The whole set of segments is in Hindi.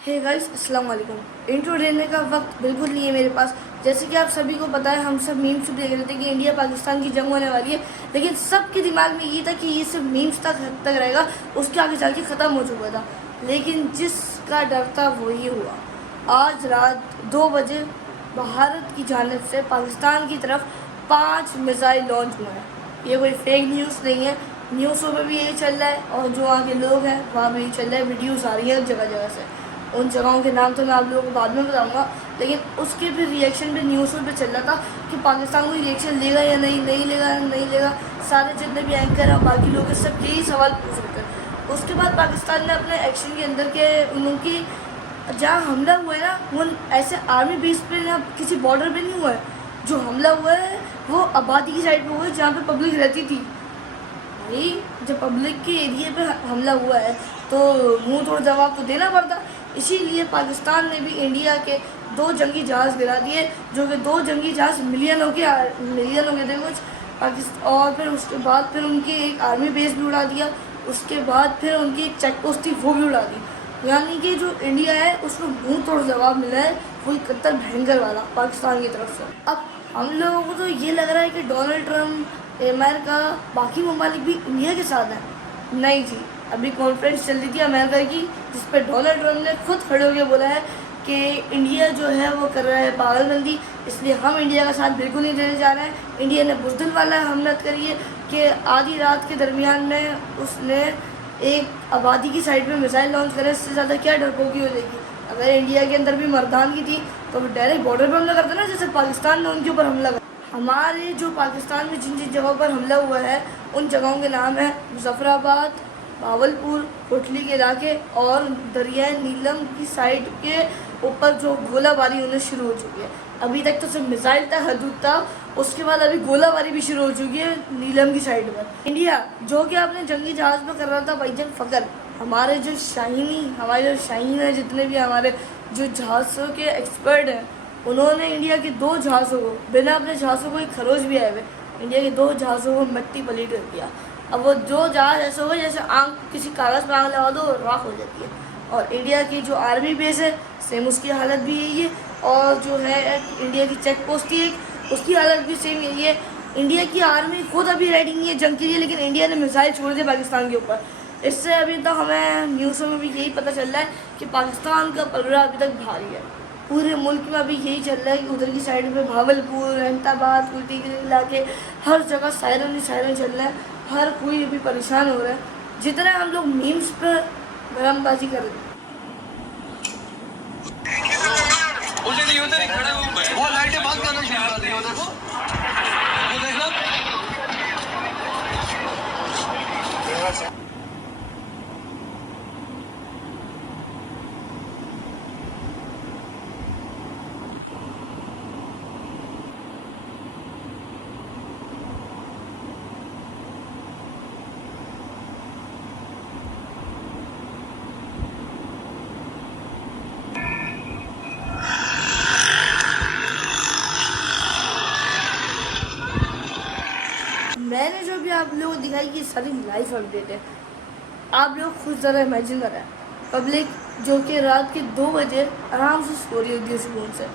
हे गाइस, अस्सलाम वालेकुम। इंट्रो देने का वक्त बिल्कुल नहीं है मेरे पास। जैसे कि आप सभी को पता है, हम सब मीम्स देख रहे थे कि इंडिया पाकिस्तान की जंग होने वाली है, लेकिन सबके दिमाग में ये था कि ये सिर्फ मीम्स तक रहेगा, उसके आगे जाके ख़त्म हो चुका था। लेकिन जिसका डर था वही हुआ। आज रात 2 बजे भारत की जानिब से पाकिस्तान की तरफ 5 मिसाइल लॉन्च हुए हैं। ये कोई फेक न्यूज़ नहीं है, न्यूज़ों में भी यही चल रहा है और जो वहाँ के लोग हैं वहाँ भी यही चल रहा है। वीडियोज़ आ रही हैं जगह जगह से। उन जगहों के नाम तो मैं आप लोगों को बाद में बताऊंगा, लेकिन उसके भी रिएक्शन भी न्यूज़ पे चल रहा था कि पाकिस्तान कोई रिएक्शन लेगा या नहीं लेगा। सारे जितने भी एंकर हैं बाकी लोग सब यही सवाल पूछ रहे थे। उसके बाद पाकिस्तान ने अपने एक्शन के अंदर के उनकी जहाँ हमला हुआ है ना, वो ऐसे आर्मी बेस पे या किसी बॉर्डर पे नहीं हुआ है। जो हमला हुआ है वो आबादी की साइड पे हुआ है जहाँ पे पब्लिक रहती थी। भाई, जब पब्लिक के एरिया पे हमला हुआ है तो मुंह तोड़ जवाब तो देना पड़ता। इसीलिए पाकिस्तान ने भी इंडिया के 2 जंगी जहाज़ गिरा दिए, जो कि 2 जंगी जहाज़ मिलियन हो गए थे कुछ पाकिस्तान। और फिर उसके बाद फिर उनकी एक आर्मी बेस भी उड़ा दिया। उसके बाद फिर उनकी एक चेक पोस्ट थी वो भी उड़ा दी। यानी कि जो इंडिया है उसको मुंह तोड़ जवाब मिला है, कोई कत्तर भयंकर वाला पाकिस्तान की तरफ से। अब हम लोगों को तो ये लग रहा है कि डोनाल्ड ट्रम्प, अमेरिका, बाकी ममालिक भी इंडिया के साथ हैं। नहीं जी, अभी कॉन्फ्रेंस चल रही थी अमेरिका की, जिस पर डोनाल्ड ट्रम्प ने खुद खड़े होकर बोला है कि इंडिया जो है वो कर रहा है पागलबंदी, इसलिए हम इंडिया का साथ बिल्कुल नहीं देने जा रहे हैं। इंडिया ने बुज़दिल वाला हमला करी है कि आधी रात के दरमियान में उसने एक आबादी की साइड में मिसाइल लॉन्च करे। इससे ज़्यादा क्या डरपोकी हो जाएगी। अगर इंडिया के अंदर भी मर्दान की थी तो डायरेक्ट बॉर्डर पर हमला करते ना, जैसे पाकिस्तान ने उनके ऊपर हमला कर। हमारे जो पाकिस्तान में जिन जिन जगहों पर हमला हुआ है उन जगहों के नाम है मुजफ्फराबाद, बावलपुर, कोटली के इलाके और दरियाए नीलम की साइड के ऊपर जो गोलाबारी होने शुरू हो चुकी है। अभी तक तो सिर्फ मिसाइल था, हदूद था, उसके बाद अभी गोलाबारी भी शुरू हो चुकी है नीलम की साइड पर। इंडिया जो कि आपने जंगी जहाज़ में कर रहा था भाईजान फ़कर, हमारे जो शाहीन है, जितने भी हमारे जो जहाज़ों के एक्सपर्ट हैं, उन्होंने इंडिया के 2 जहाज़ों को बिना अपने जहाज़ों को एक खरोच भी आए हुए इंडिया के 2 जहाज़ों को मिट्टी पलीट कर दिया। अब वो जो जहाज़ ऐसे हो गए जैसे आँख किसी कागज़ पर आँख लगा दो राख हो जाती है। और इंडिया की जो आर्मी बेस है सेम उसकी हालत भी यही है। और जो है इंडिया की चेक पोस्ट थी एक, उसकी हालत भी सेम यही है। इंडिया की आर्मी खुद अभी रेडी नहीं है जंग के लिए, लेकिन इंडिया ने मिसाइल छोड़ दिए पाकिस्तान के ऊपर। इससे अभी तक हमें न्यूज़ों में भी यही पता चल रहा है कि पाकिस्तान का पलड़ा अभी तक भारी है। पूरे मुल्क में अभी यही चल रहा है कि उधर की साइड पे भावलपुर, अहमदाबाद, कुल्टी के इलाके, हर जगह सायरन ही सायरन चल रहा है। हर कोई अभी परेशान हो रहा है। जितने हम लोग मीम्स पर बयानबाजी कर रहे हैं, वो लाइटें बंद करना शुरू कर दी। देखो वो देखना। मैंने जो भी आप लोगों को दिखाई कि सारी लाइव अपडेट है। आप लोग खुद ज़रा इमेजिन करें, पब्लिक जो कि रात के 2 बजे आराम से सो रही होती है, सुकून से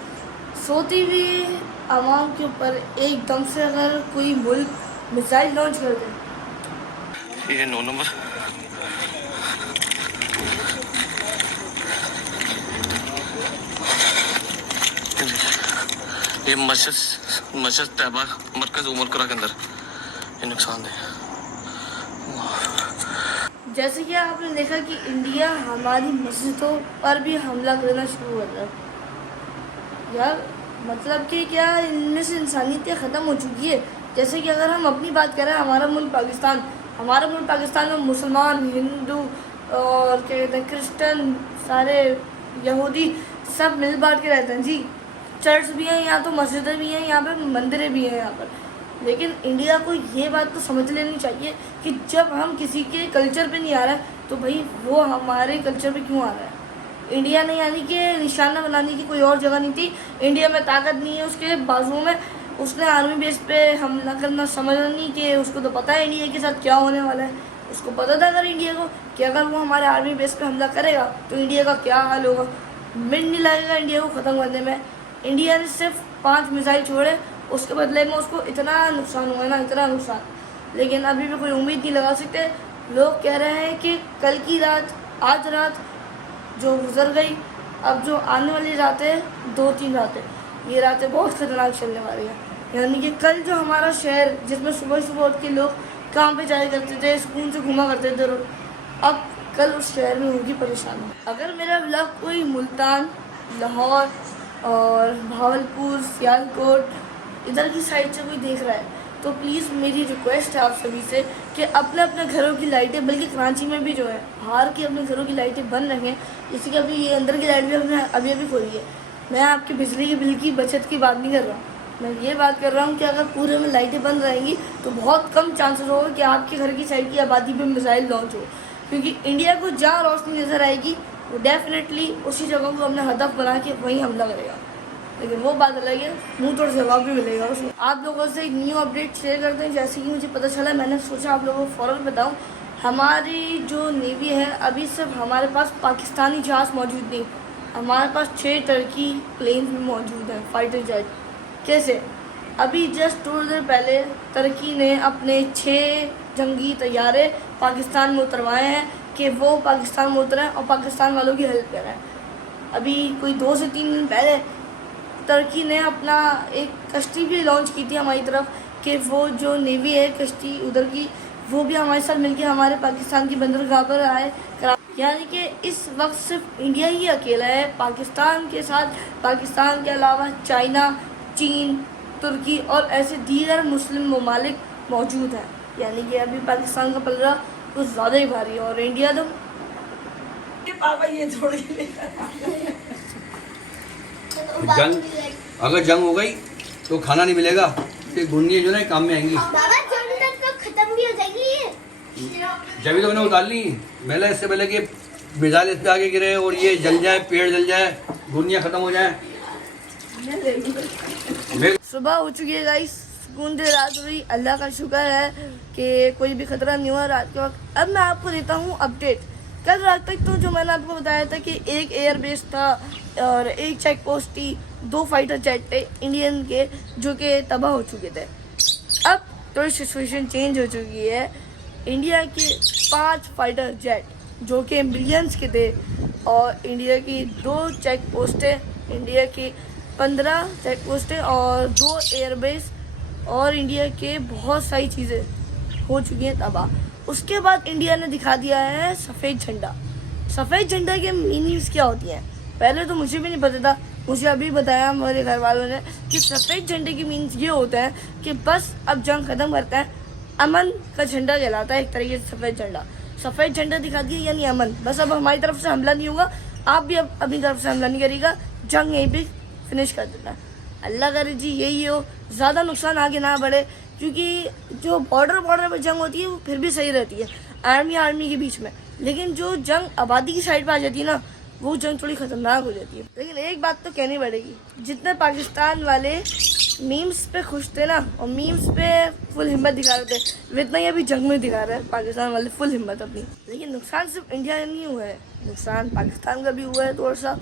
सोती हुई आवाम के ऊपर एकदम से अगर कोई मुल्क मिसाइल लॉन्च कर दे। ये 9 नंबर ये मस्जिद तैयबा मरकज उमर करा के अंदर ये नुकसान है। जैसे कि आपने देखा कि इंडिया हमारी मस्जिदों पर भी हमला करना शुरू हो गया। यार मतलब कि क्या इनमें से इंसानियत ख़त्म हो चुकी है। जैसे कि अगर हम अपनी बात करें, हमारा मुल्क पाकिस्तान में मुसलमान, हिंदू और क्या कहते हैं क्रिश्चियन, सारे यहूदी सब मिल बांट के रहते हैं जी। चर्च भी हैं यहाँ, तो मस्जिदें भी हैं यहाँ पे, मंदिरें भी हैं यहाँ पर। लेकिन इंडिया को ये बात तो समझ लेनी चाहिए कि जब हम किसी के कल्चर पे नहीं आ रहा है तो भाई वो हमारे कल्चर पे क्यों आ रहा है। इंडिया ने यानी कि निशाना बनाने की कोई और जगह नहीं थी। इंडिया में ताकत नहीं है उसके बाजुओं में, उसने आर्मी बेस पे हमला करना समझा नहीं कि उसको तो पता है इंडिया के साथ क्या होने वाला है। उसको पता था अगर इंडिया को कि अगर वो हमारे आर्मी बेस पे हमला करेगा तो इंडिया का क्या हाल होगा। मिनट नहीं लगेगा इंडिया को ख़त्म करने में। इंडिया ने सिर्फ 5 मिसाइल छोड़े, उसके बदले में उसको इतना नुकसान हुआ ना, इतना नुकसान। लेकिन अभी भी कोई उम्मीद नहीं लगा सकते। लोग कह रहे हैं कि कल की रात, आज रात जो गुजर गई, अब जो आने वाली रातें 2-3 रातें, ये रातें बहुत ख़तरनाक चलने वाली हैं। यानी कि कल जो हमारा शहर जिसमें सुबह सुबह उठ के लोग काम पे जाया करते थे, सुकून से घूमा करते थे, अब कल उस शहर में होगी परेशानी। अगर मेरा ब्लॉग कोई मुल्तान, लाहौर और भावलपुर, सियालकोट इधर की साइड से कोई देख रहा है तो प्लीज़ मेरी रिक्वेस्ट है आप सभी से कि अपने अपने घरों की लाइटें, बल्कि कराची में भी जो है बाहर की अपने घरों की लाइटें बंद रखें। जैसे कि अभी ये अंदर की लाइट भी हमने अभी खोली है। मैं आपके बिजली के बिल की बचत की बात नहीं कर रहा हूँ, मैं ये बात कर रहा हूँ कि अगर पूरे में लाइटें बंद रहेंगी तो बहुत कम चांसेस होगा कि आपके घर की साइड की आबादी पे मिसाइल लॉन्च हो। क्योंकि इंडिया को जहाँ रोशनी नज़र आएगी वो डेफिनेटली उसी जगह को अपना हदफ बना के वहीं हमला करेगा। लेकिन वो बात अलग है, मुँह तोड़ जवाब भी मिलेगा उसमें। आप लोगों से एक न्यू अपडेट शेयर करते हैं। जैसे कि मुझे पता चला, मैंने सोचा आप लोगों को फ़ौरन बताऊँ। हमारी जो नेवी है, अभी सिर्फ हमारे पास पाकिस्तानी जहाज़ मौजूद नहीं, हमारे पास 6 टर्की प्लेन भी मौजूद हैं, फाइटर जेट। कैसे? अभी जस्ट थोड़ी देर पहले तुर्की ने अपने 6 जंगी तैयारे पाकिस्तान में उतरवाए हैं कि वो पाकिस्तान में उतरें और पाकिस्तान वालों की हेल्प करें। अभी कोई 2 से 3 दिन पहले तुर्की ने अपना एक कश्ती भी लॉन्च की थी हमारी तरफ कि वो जो नेवी है कश्ती उधर की, वो भी हमारे साथ मिलके हमारे पाकिस्तान की बंदरगाह पर आए। यानी कि इस वक्त सिर्फ इंडिया ही अकेला है पाकिस्तान के साथ। पाकिस्तान के अलावा चाइना, चीन, तुर्की और ऐसे दीगर मुस्लिम ममालिक मौजूद हैं। यानी कि अभी पाकिस्तान का पलड़ा कुछ ज़्यादा ही भारी है। और इंडिया तो पापा ये थोड़ी जंग, अगर जंग हो गई तो खाना नहीं मिलेगा, फिर घुन्नी जो ना काम में आएंगी। बाबा जंग तो खत्म भी हो जाएगी ये। जब तो मैंने उतार ली, मैंने इससे पहले कि मिसाइल इस पे आगे गिरे और ये जल जाए, पेड़ जल जाए, घुन्नियाँ खत्म हो जाए। सुबह हो चुकी है गाइस, सुकून से रात हुई, अल्लाह का शुक्र है कि कोई भी खतरा नहीं हुआ रात के वक्त। अब मैं आपको देता हूँ अपडेट। कल रात तक तो जो मैंने आपको बताया था कि एक एयर बेस था और एक चेक पोस्ट थी, 2 फाइटर जेट थे इंडियन के जो कि तबाह हो चुके थे। अब थोड़ी सिचुएशन चेंज हो चुकी है। इंडिया के 5 फाइटर जेट जो कि मिलियंस के थे और इंडिया की 2 चेक पोस्टें, इंडिया की 15 चेक पोस्टें और 2 एयरबेस और इंडिया के बहुत सारी चीज़ें हो चुकी हैं तबाह। उसके बाद इंडिया ने दिखा दिया है सफ़ेद झंडा। सफ़ेद झंडा के मीनिंग्स क्या होती हैं पहले तो मुझे भी नहीं पता था, मुझे अभी बताया हमारे घर वालों ने कि सफ़ेद झंडे के मीन्स ये होता है कि बस अब जंग ख़त्म करता है, अमन का झंडा कहलाता है एक तरीके से सफ़ेद झंडा। सफ़ेद झंडा दिखा दिया यानी अमन, बस अब हमारी तरफ से हमला नहीं होगा, आप भी अब अपनी तरफ से हमला नहीं करेगा, जंग यहीं पे फिनिश कर देना है। अल्लाह करे जी यही हो, ज़्यादा नुकसान आगे ना बढ़े, क्योंकि जो बॉर्डर पर जंग होती है वो फिर भी सही रहती है आर्मी के बीच में, लेकिन जो जंग आबादी की साइड पर आ जाती है ना, वो जंग थोड़ी ख़तरनाक हो जाती है। लेकिन एक बात तो कहनी पड़ेगी, जितने पाकिस्तान वाले मीम्स पे खुश थे ना और मीम्स पे फुल हिम्मत दिखा रहे थे, इतना ही अभी जंग में दिखा रहे हैं पाकिस्तान वाले फुल हिम्मत अपनी। लेकिन नुकसान सिर्फ इंडिया का नहीं हुआ है, नुकसान पाकिस्तान का भी हुआ है थोड़ा सा।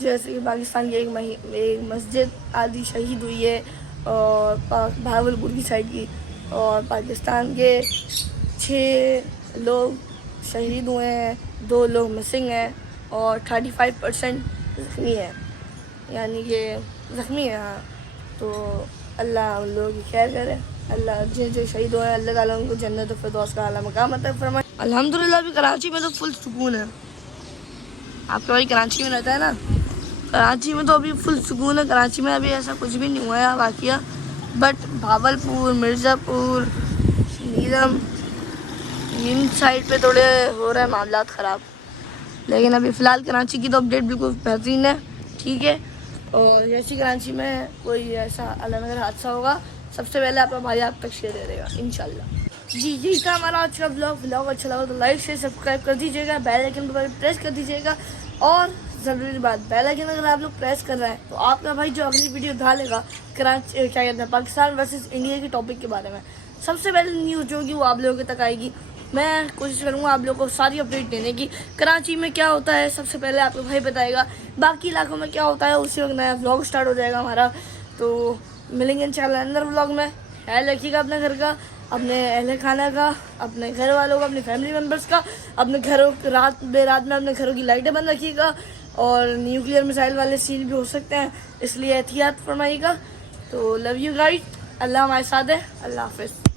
जैसे कि पाकिस्तान की एक मस्जिद आदि शहीद हुई है और भावलपुर की साइड की, और पाकिस्तान के 6 लोग शहीद हुए हैं, 2 लोग मिसिंग हैं और 35% ज़ख्मी है, यानी कि ज़ख्मी है। हाँ, तो अल्लाह उन लोगों की खैर करे, अल्लाह जो शहीद हुए हैं अल्लाह ताला उनको जन्नत फिरदौस का आला मकाम अता फरमाए। अल्हम्दुलिल्लाह अभी कराची में तो फुल सुकून है। आपका भाई कराची में रहता है ना, कराची में तो अभी फुल सुकून है। कराची में अभी ऐसा कुछ भी नहीं हुआ है वाक़या, but Bahawalpur, Mirzapur, Neelam in side पे थोड़े हो रहे हैं मामला ख़राब। लेकिन अभी फ़िलहाल कराची की तो अपडेट बिल्कुल बेहतरीन है, ठीक है। और जैसे कराची में कोई ऐसा अलग हादसा होगा सबसे पहले आपका भाई आप तक शेयर करेगा इंशाल्लाह। जी यही था हमारा आज का व्लॉग अच्छा लगा तो लाइक शेयर सब्सक्राइब कर दीजिएगा, बेल आइकन पर प्रेस कर दीजिएगा। और ज़रूरी बात, बेल आइकन अगर आप लोग प्रेस कर रहे हैं तो आपका भाई जो अगली वीडियो डालेगा कराची क्या कहते हैं पाकिस्तान वर्सेस इंडिया के टॉपिक के बारे में, सबसे पहले न्यूज़ जो होगी वो आप लोगों तक आएगी। मैं कोशिश करूँगा आप लोगों को सारी अपडेट देने की। कराची में क्या होता है सबसे पहले आपको भाई बताएगा, बाकी इलाकों में क्या होता है उसी वक्त नया व्लॉग स्टार्ट हो जाएगा हमारा। तो मिलेंगे इंशाल्लाह अंदर व्लॉग में। ख्याल रखिएगा अपने घर का, अपने अहले खाना का, अपने घर वालों का, अपने फैमिली मेम्बर्स का, अपने घरों रात में अपने घरों की लाइटें बंद रखिएगा। और न्यूक्लियर मिसाइल वाले सीन भी हो सकते हैं, इसलिए एहतियात फरमाइएगा। तो लव यू गाइस, अल्लाह हमारे साथ है, अल्लाह हाफिज़।